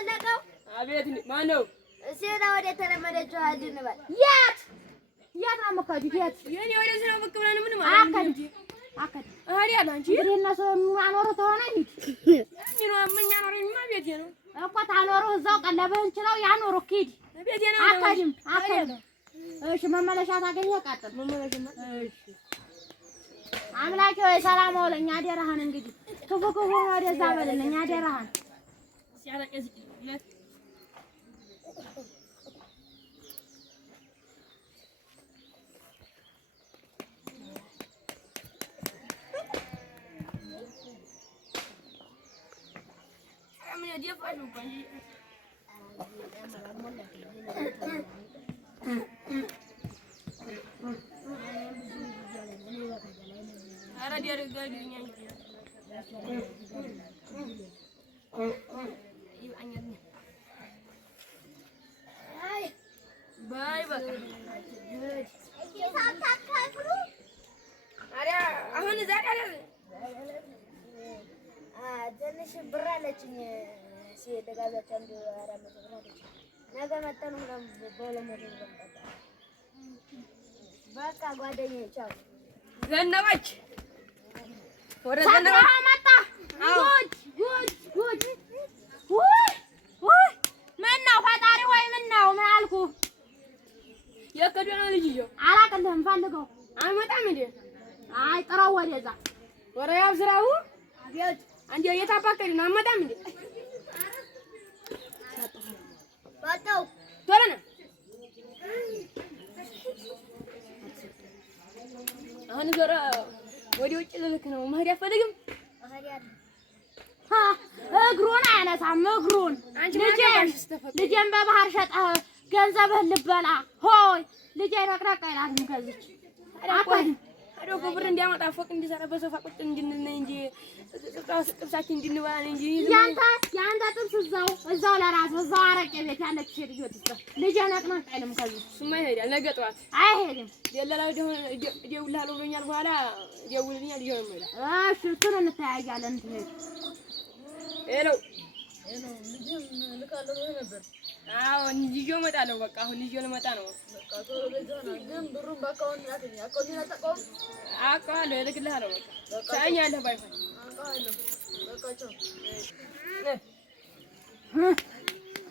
ዘለቀው አቤት ማነው? ሲራ ወደ ተለመደችው ሀዲን በል የት ነው የምትሄጂው? የት የኔ ወደ ስራ ብቅ ብለን ምን ማለት ነው? አከድ አሪያ አንቺ እንግዲህ እነሱ የሚያኖሩ ተሆነ ሂድ። ምን ያኖረኝማ ቤቴ ነው እኮ ታኖሩ እዛው ቀለብህን ችለው ያኖሩ ሂድ። ቤቴ ነው አከድም እሺ መመለሻ ታገኘህ ቀጥል። እሺ አምላኬ ወይ ሰላም አውለኝ አደራህን። እንግዲህ ክፉ ወደዛ በልልኝ አደራህን። ሲያረቀዝ ትንሽ ብር አለችኝ ሲደጋዛቸው አንዱ 400 ብር አለችኝ። ነገ መተን በ200 ብር እንጠጣ። በቃ ጓደኛዬ ቻው። ዘነበች ወደ ዘነበች መጣ። ጉድ ምነው ፈጣሪ ወይ ምነው ምን አልኩህ? የከደና ልጅዮ አላቅልህም ፈልገው አይመጣም እንዴ? አይ ጥራው ወደዛ ወረ ያብ ስራው አቤት አንዴ የታባከኝ ነው አመጣም እንዴ? ባጣው ቶለና አሁን ዘራ ወዲ ውጭ ልልክ ነው መሄድ አትፈልግም? እግሩን አያነሳም እግሩን ልጄን በባህር ሸጠህ ገንዘብህን ልበላ ሆይ ልጄ ነቅነቅ አይላትም። ከዚች አዶ ብር እንዲያመጣ ፎቅ እንዲሰራ በሶፋ ቁጭ እንድንል እንጂ ጥብሳችን እንድንበላ እንጂ ያንተ ጥብስ እዛው ለራስህ እዛው አረቄ ቤት ያለች ሴትዮ ትስጠህ። ልጄ ነቅነቅ አይልም። ከዚች እሱማ ይሄዳል። ነገ ጠዋት አይሄድም። ደላላው ደውልልሃለሁ ብሎኛል። በኋላ ደውልልኛል ልጄ ነው የሚለው። እሺ እሱን እንተያያለን። እንትሄድ ሄሎ ልጅም ልካለሁ ነበር። አዎ ልጄ እመጣለሁ። በቃ አሁን ልጄ ልመጣ ነው። በቃ ቶሎ በዛና ግን ብሩን በአካውንት ላከኝ። አካውንት ላጠቀም አውቀዋለሁ እልክልሃለሁ። በቃ ታኛለህ ባይሆን አውቀዋለሁ። በቃ ቻው።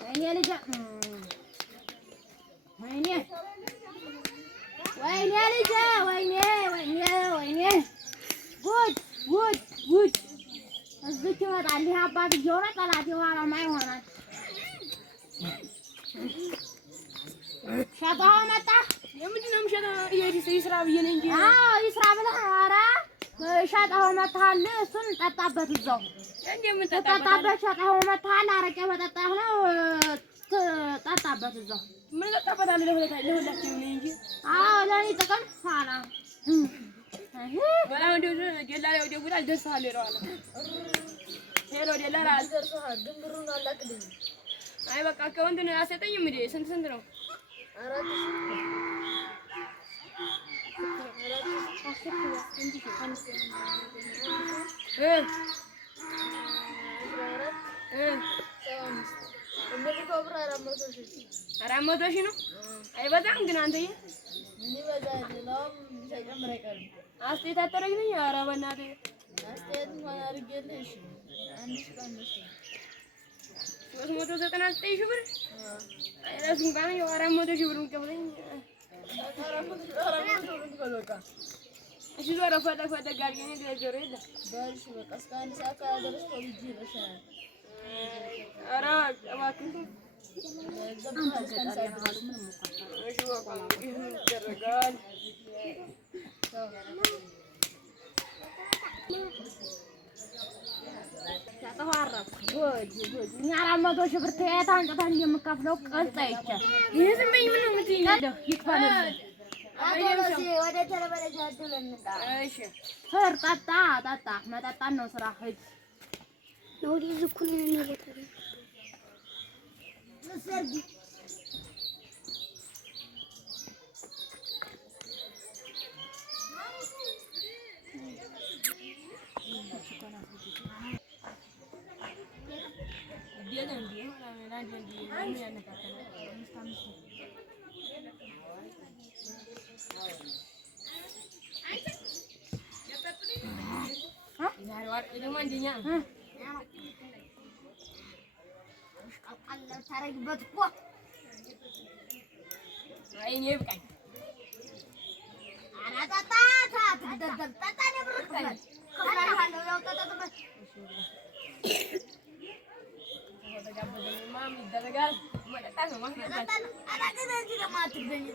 እኔ ልጄ ወይኔ ልጄ ወይኔ ጉድ እዚች ይመጣል። ይሄ አባትዬው ነው ጠላት የኋላማ ይሆናል። ሸጠኸው መጣ። የምንድን ነው የምሸጠው? ይስራ ብዬሽ ነው እንጂ። አዎ ይስራ ብለህ ኧረ ሸጠኸው መጥተሃል። እሱን ጠጣበት እዛው ጠጣበት። ሸጠኸው መጥተሃል። አረቄ በጠጣህ ነው ጠጣበት እዛው። ምን ጠጣበታለሁ? ለሁላችንም ነው እንጂ። አዎ ለእኔ ጥቅም ኋላ በላው እንደው ደላላው ደውላል ደርሰሃል ይለዋለሁ። ሄሎ ደላላ ደርሰሃል ግን ብሩን አላክልኝ። አይ በቃ አካውንቱን አሰጠኝም እንዴ? ስንት ነው? 400 ሺህ ነው። አይበዛም ግን አንተዬ ምን ይበዛል? ለውም ተጨምረ አይቀርም። አስተያየት አጠረግኝ። ኧረ በእናትህ አስተያየት እንኳን አድርጌልሽ አንድ ሺህ ቀንስ 399 ሺህ ብር አይደለም እንኳን 400 ሺህ ብር እንከፍለኝ። እሺ ዞሮ ፈታ ጋርገኝ ደረጀሮ የለ ባልሽ በቃ እስከ አንድ ሰዓት ካደረስ ተውጂ ይረሻል። ኧረ እባክህ ይደረጋል። እኛ 400 ሺህ ብር ተያት አንቀታን የምከፍለው ቅልጥ አይቻል። ይሄ ዝም በይ ምን ነው የምትይኝ? ይክፈልልኝ። ወደ ተለበለጃ አድል እንጣ። እሺ ፍር ጠጣ መጠጣን ነው ስራ። ሂድ ነው ሊዝኩኝ ነው ለተረ ሰርጊ ታረግበት እኮ አይኔ ብቃኝ አናጣጣ ታጣጣ ነብርከኝ ከራሃለው ያው ተጠጥበት ማም ይደረጋል መጣጣ ነው ማለት አላገዘ እንጂ ለማትበኝ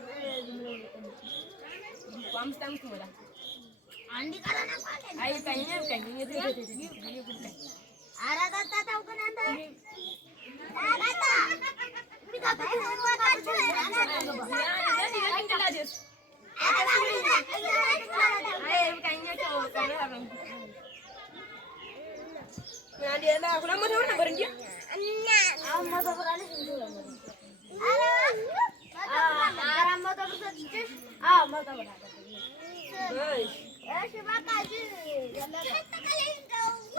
አምስት ወዳ አንዲ ቀረና ማለት አይ ቀኝ አራጣጣው ግን አንተ አራጣ ሚጋባይ ወጣች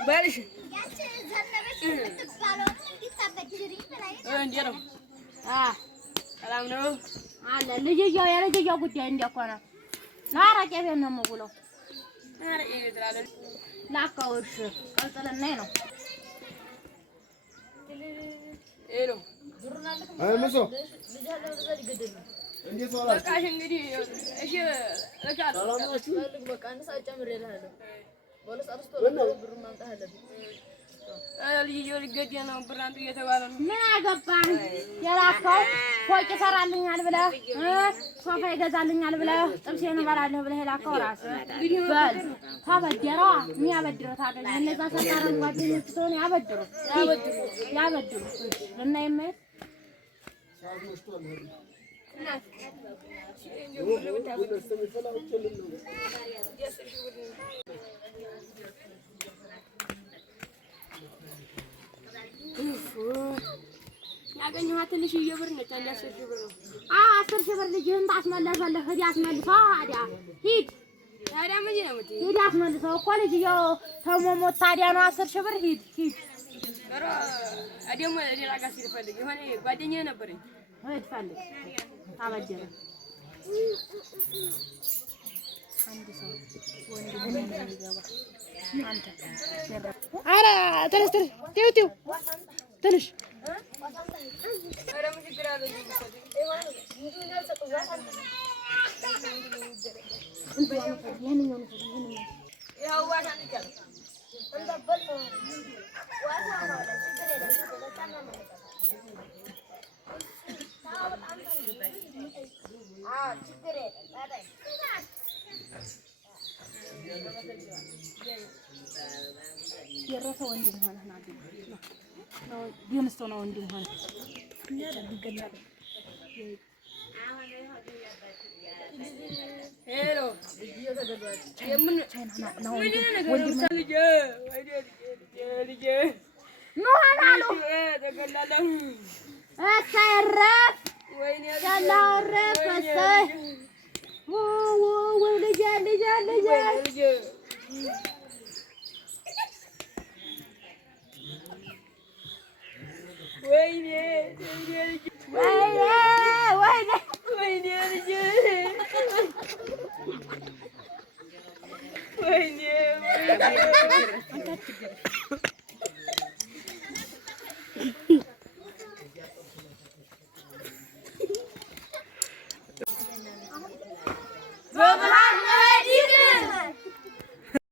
በልሽ ሰላም ነው አለ ልጅየው የልጅየው ጉዳይ እንደኮ ነው። ለአረቄ ቤት ነው የምውለው። ላካውሽ ቀልጥልና ነው አይመሶ እንዴት ዋላችሁ? በቃ እንግዲህ እሺ በቃ አንድ ሰዓት ጨምሬልሃለሁ። ቦለስ አርስቶ ብሩን ማምጣት አለብኝ። ልጅየው ሊገድ ነው ብር አንተ እየተባለ ነው። ምን አገባን? የላከው ፎቅ ይሰራልኛል ብለህ ሶፋ ይገዛልኛል ብለህ ጥብሴን እበላለሁ ብለህ የላከው ራስህ በል ታበደረዋ የሚያበድረው ታገኝ እነዛ ሰካራም ጓደኞች ስለሆነ ያበድሩ እና የማየት ያገኘኋት ትንሽዬ ብር ነች። አንድ 10 ሺህ ብር ነው። 10 ሺህ ብር ልጅህን ታስመለሰልህ። ሂድ አስመልሰው። ሂድ ታዲያ ምን ነው የምትይው? ሂድ አስመልሰው እኮ ልጅየው ተሞሞት ታዲያ ነው 10 ሺህ ብር። ሂድ ኧረ ደግሞ ሌላ ጋር ሲፈልግ የሆነ ጓደኛዬ ነበረኝ። ፈልግ ታበደረ አንድ ሰው ወንድ ምን ይገባ አንተ ኧረ ተነስ ትንሽ ኧረ ምን ችግር አለ? የረፈ ወንድም ሆነ ነው ቢሆንስ ነው ወንድም ሆነ ሄሎ የምን ነው